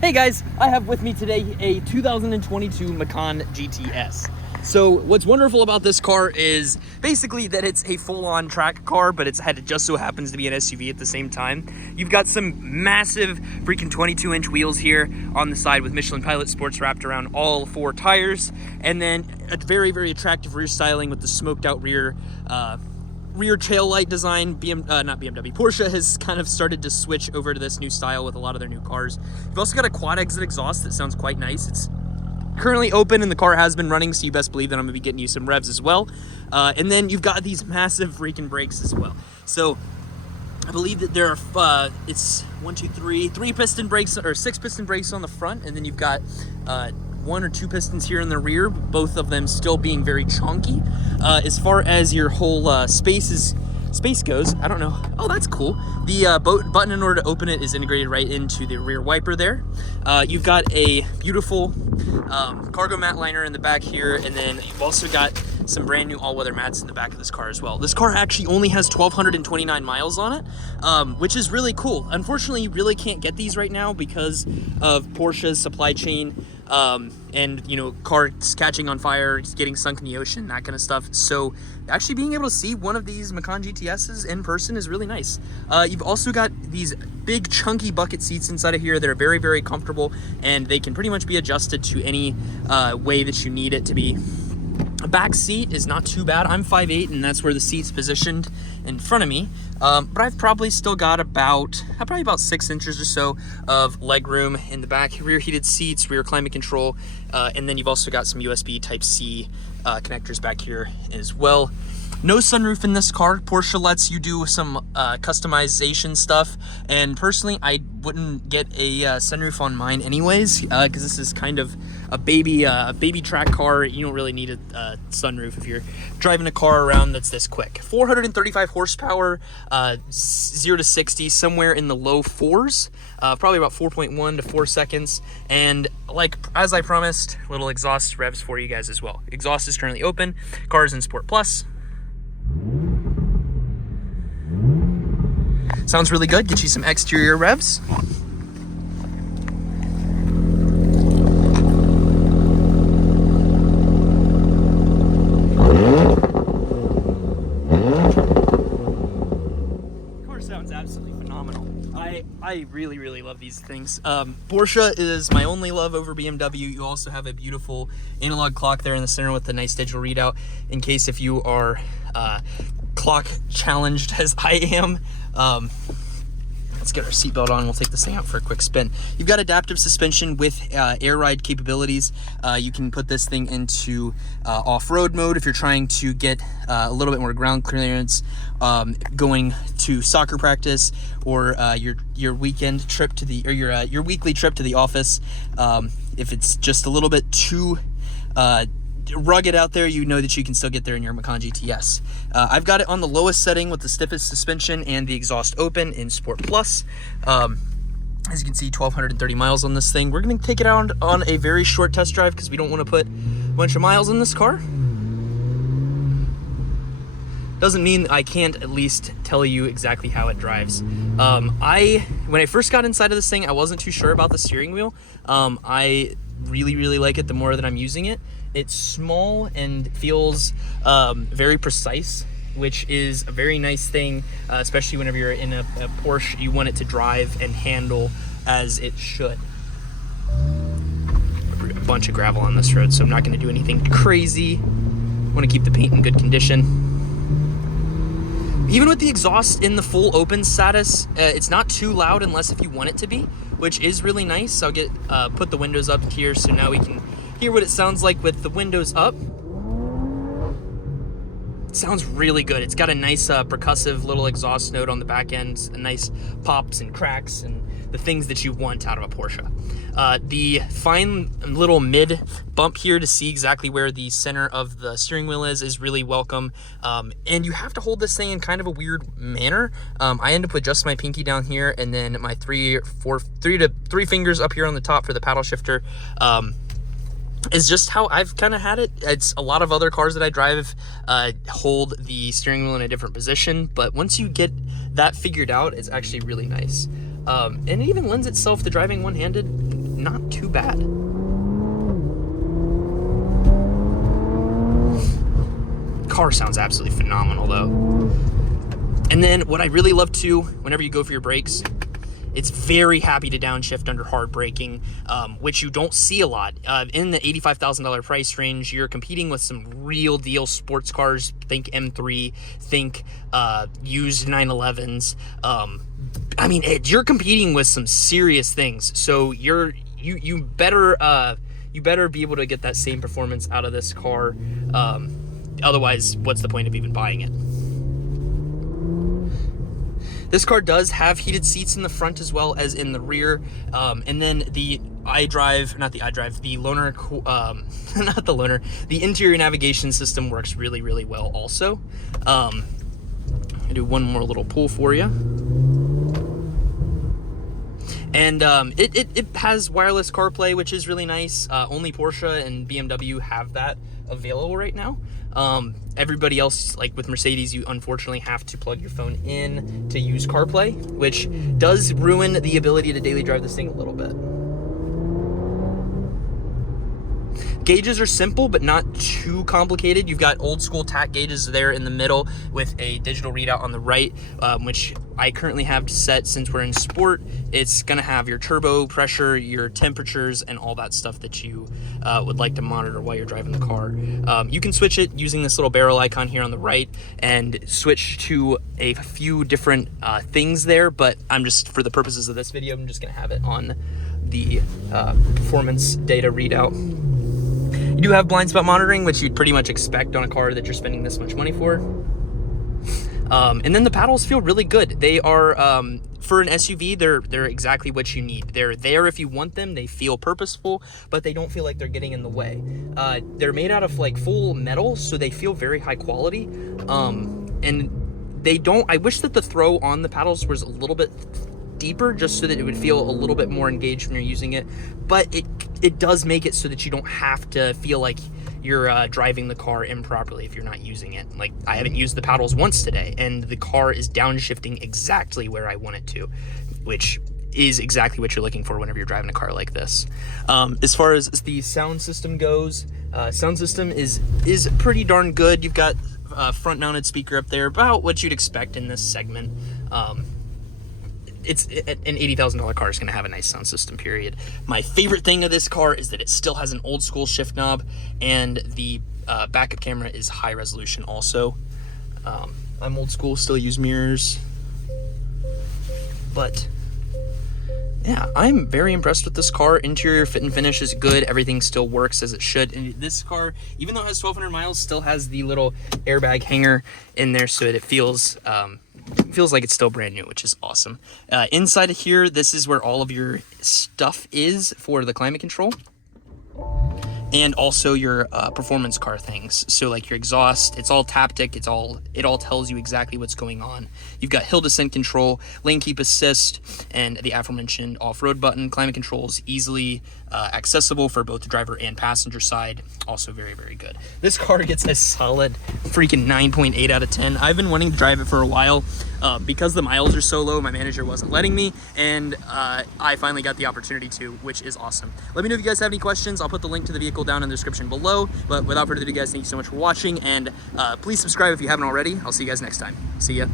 Hey guys, I have with me today a 2022 Macan GTS. So what's wonderful about this car is basically that it's a full-on track car, but it just so happens to be an SUV at the same time. You've got some massive freaking 22-inch wheels here on the side with Michelin Pilot Sports wrapped around all four tires, and then a very, very attractive rear styling with the smoked out rear tail light design. Porsche has kind of started to switch over to this new style with a lot of their new cars. You've also got a quad exit exhaust that sounds quite nice. It's currently open and the car has been running, so you best believe that I'm gonna be getting you some revs as well. And then you've got these massive freaking brakes as well. So I believe that there are three piston brakes or 6 piston brakes on the front, and then you've got 1 or 2 pistons here in the rear, both of them still being very chunky. As far as your whole space goes, I don't know. Oh, that's cool. The button in order to open it is integrated right into the rear wiper there. You've got a beautiful cargo mat liner in the back here, and then you've also got some brand new all-weather mats in the back of this car as well. This car actually only has 1,229 miles on it, which is really cool. Unfortunately, you really can't get these right now because of Porsche's supply chain, and cars catching on fire, getting sunk in the ocean, that kind of stuff. So actually being able to see one of these Macan GTSs in person is really nice. You've also got these big chunky bucket seats inside of here that are very, very comfortable, and they can pretty much be adjusted to any way that you need it to be. A back seat is not too bad. I'm 5'8", and that's where the seat's positioned in front of me. But I've probably still got about 6 inches or so of leg room in the back. Rear heated seats, rear climate control, and then you've also got some USB Type-C connectors back here as well. No sunroof in this car. Porsche lets you do some customization stuff, and personally I wouldn't get a sunroof on mine anyways, because this is kind of a baby track car. You don't really need a sunroof if you're driving a car around that's this quick. 435 horsepower, 0 to 60 somewhere in the low 4s, probably about 4.1 to 4 seconds, and as I promised, little exhaust revs for you guys as well. Exhaust is currently open. Car is in Sport Plus. Sounds really good. Get you some exterior revs. Car sounds absolutely phenomenal. I really, really love these things. Porsche is my only love over BMW. You also have a beautiful analog clock there in the center with a nice digital readout in case if you are clock challenged as I am. Let's get our seatbelt on. We'll take this thing out for a quick spin. You've got adaptive suspension with air ride capabilities. You can put this thing into off-road mode if you're trying to get a little bit more ground clearance, going to soccer practice, or your weekend trip to the, or your weekly trip to the office. If it's just a little bit too rugged out there, you know that you can still get there in your Macan GTS. I've got it on the lowest setting with the stiffest suspension and the exhaust open in Sport Plus. As you can see, 1,230 miles on this thing. We're going to take it out on a very short test drive because we don't want to put a bunch of miles in this car. Doesn't mean I can't at least tell you exactly how it drives. When I first got inside of this thing, I wasn't too sure about the steering wheel. I really, really like it the more that I'm using it. It's small and feels very precise, which is a very nice thing, especially whenever you're in a Porsche. You want it to drive and handle as it should. A bunch of gravel on this road, so I'm not going to do anything crazy. I want to keep the paint in good condition. Even with the exhaust in the full open status, it's not too loud unless if you want it to be, which is really nice. I'll put the windows up here so now we can hear what it sounds like with the windows up. It sounds really good. It's got a nice percussive little exhaust note on the back end, nice pops and cracks and the things that you want out of a Porsche. The fine little mid bump here to see exactly where the center of the steering wheel is really welcome. And you have to hold this thing in kind of a weird manner. I end up with just my pinky down here and then my three fingers up here on the top for the paddle shifter. Is just how I've kind of had it. It's a lot of other cars that I drive hold the steering wheel in a different position, but once you get that figured out, it's actually really nice. And it even lends itself to driving one-handed not too bad. Car sounds absolutely phenomenal though. And then what I really love too, whenever you go for your brakes, it's very happy to downshift under hard braking, which you don't see a lot. In the $85,000 price range, you're competing with some real deal sports cars. Think M3, think used 911s. I mean, you're competing with some serious things. So you better be able to get that same performance out of this car. Otherwise, what's the point of even buying it? This car does have heated seats in the front as well as in the rear. And then the iDrive, the loaner, not the loaner, the interior navigation system works really, really well also. I'll do one more little pull for you. And it has wireless CarPlay, which is really nice. Only Porsche and BMW have that available right now. Everybody else, like with Mercedes, you unfortunately have to plug your phone in to use CarPlay, which does ruin the ability to daily drive this thing a little bit. Gauges are simple, but not too complicated. You've got old school tack gauges there in the middle with a digital readout on the right, which I currently have set since we're in sport. It's gonna have your turbo pressure, your temperatures, and all that stuff that you would like to monitor while you're driving the car. You can switch it using this little barrel icon here on the right and switch to a few different things there, but I'm just, for the purposes of this video, I'm just gonna have it on the performance data readout. You do have blind spot monitoring, which you'd pretty much expect on a car that you're spending this much money for. And then the paddles feel really good. They are, for an SUV, they're exactly what you need. They're there if you want them. They feel purposeful, but they don't feel like they're getting in the way. They're made out of like full metal, so they feel very high quality. And they don't, I wish that the throw on the paddles was a little bit deeper, just so that it would feel a little bit more engaged when you're using it, but it does make it so that you don't have to feel like you're driving the car improperly if you're not using it. Like, I haven't used the paddles once today, and the car is downshifting exactly where I want it to, which is exactly what you're looking for whenever you're driving a car like this. As far as the sound system goes, sound system is pretty darn good. You've got front mounted speaker up there, about what you'd expect in this segment. It's an $80,000 car is going to have a nice sound system, period. My favorite thing of this car is that it still has an old school shift knob, and the backup camera is high resolution also. I'm old school, still use mirrors, but yeah, I'm very impressed with this car. Interior fit and finish is good. Everything still works as it should. And this car, even though it has 1,200 miles, still has the little airbag hanger in there, so that it feels like it's still brand new, which is awesome. Inside of here, this is where all of your stuff is for the climate control, and also your performance car things. So like your exhaust, it's all Taptic. It all tells you exactly what's going on. You've got hill descent control, lane keep assist, and the aforementioned off-road button. Climate control is easily accessible for both the driver and passenger side. Also very, very good. This car gets a solid freaking 9.8 out of 10. I've been wanting to drive it for a while. Because the miles are so low, my manager wasn't letting me, and I finally got the opportunity to, which is awesome. Let me know if you guys have any questions. I'll put the link to the vehicle down in the description below. But without further ado, guys, thank you so much for watching, and please subscribe if you haven't already. I'll see you guys next time. See ya.